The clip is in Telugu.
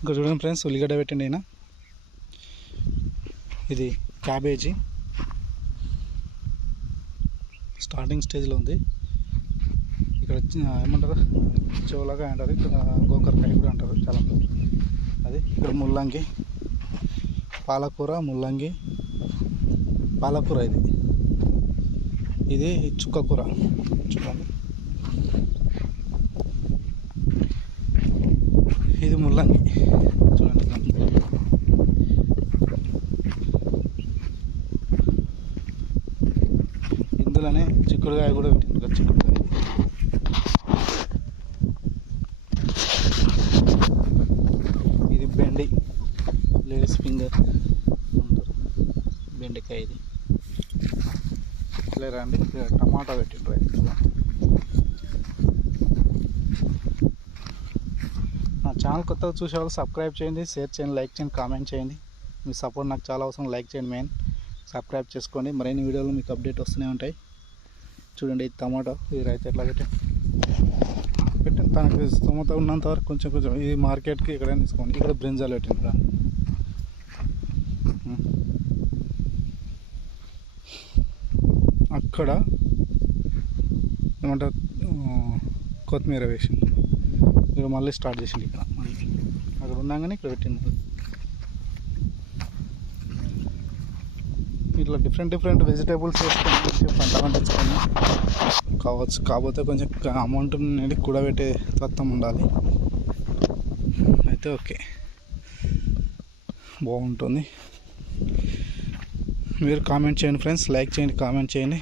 ఇంకా చూడండి ఫ్రెండ్స్, ఉల్లిగడ్డ పెట్టండి అయినా. ఇది క్యాబేజీ స్టార్టింగ్ స్టేజ్లో ఉంది. ఇక్కడ ఏమంటారు, చోలగా అంటారు, ఇక్కడ గోకరకాయ కూడా అంటారు చాలామంది. అది ఇక్కడ ముల్లంగి, పాలకూర, ముల్లంగి, పాలకూర. ఇది చుక్కకూర చూడండి. ఇది ముల్లంగి చూడండి. ఇందులోనే చిక్కుడుకాయ కూడా పెట్టింది. చిక్కుడుకాయ, ఇది బెండి, లేడీస్ ఫింగర్ అంటారు, బెండకాయ. ఇది ఇలా రండి. టమాటా పెట్టిండ్రు. నా ఛానల్ కొత్తగా చూసే వాళ్ళు సబ్స్క్రైబ్ చేయండి, షేర్ చేయండి, లైక్ చేయండి, కామెంట్ చేయండి. మీ సపోర్ట్ నాకు చాలా అవసరం. లైక్ చేయండి, మెయిన్ సబ్స్క్రైబ్ చేసుకోండి. మరిన్ని వీడియోలు మీకు అప్డేట్ వస్తూనే ఉంటాయి. చూడండి, ఇది టమాటో. ఇది రైతు ఎట్లా పెట్టండి తనకి స్తోమత ఉన్నంత వరకు కొంచెం కొంచెం. ఇది మార్కెట్కి ఎక్కడైనా తీసుకోండి. ఇక్కడ బ్రింజాలు పెట్టిండ్రు. అక్కడ ఏమంటారు, కొత్తిమీర వేసింది. ఇక్కడ మళ్ళీ స్టార్ట్ చేసింది. ఇక్కడ మళ్ళీ అక్కడ ఉన్నాగానే ఇక్కడ పెట్టింది. ఇట్లా డిఫరెంట్ వెజిటేబుల్స్ వేసుకొని పంట పండించుకొని కావచ్చు. కాకపోతే కొంచెం అమౌంట్ అనేది కూడబెట్టే తత్వం ఉండాలి. అయితే ఓకే, బాగుంటుంది. మీరు కామెంట్ చేయండి ఫ్రెండ్స్, లైక్ చేయండి, కామెంట్ చేయండి.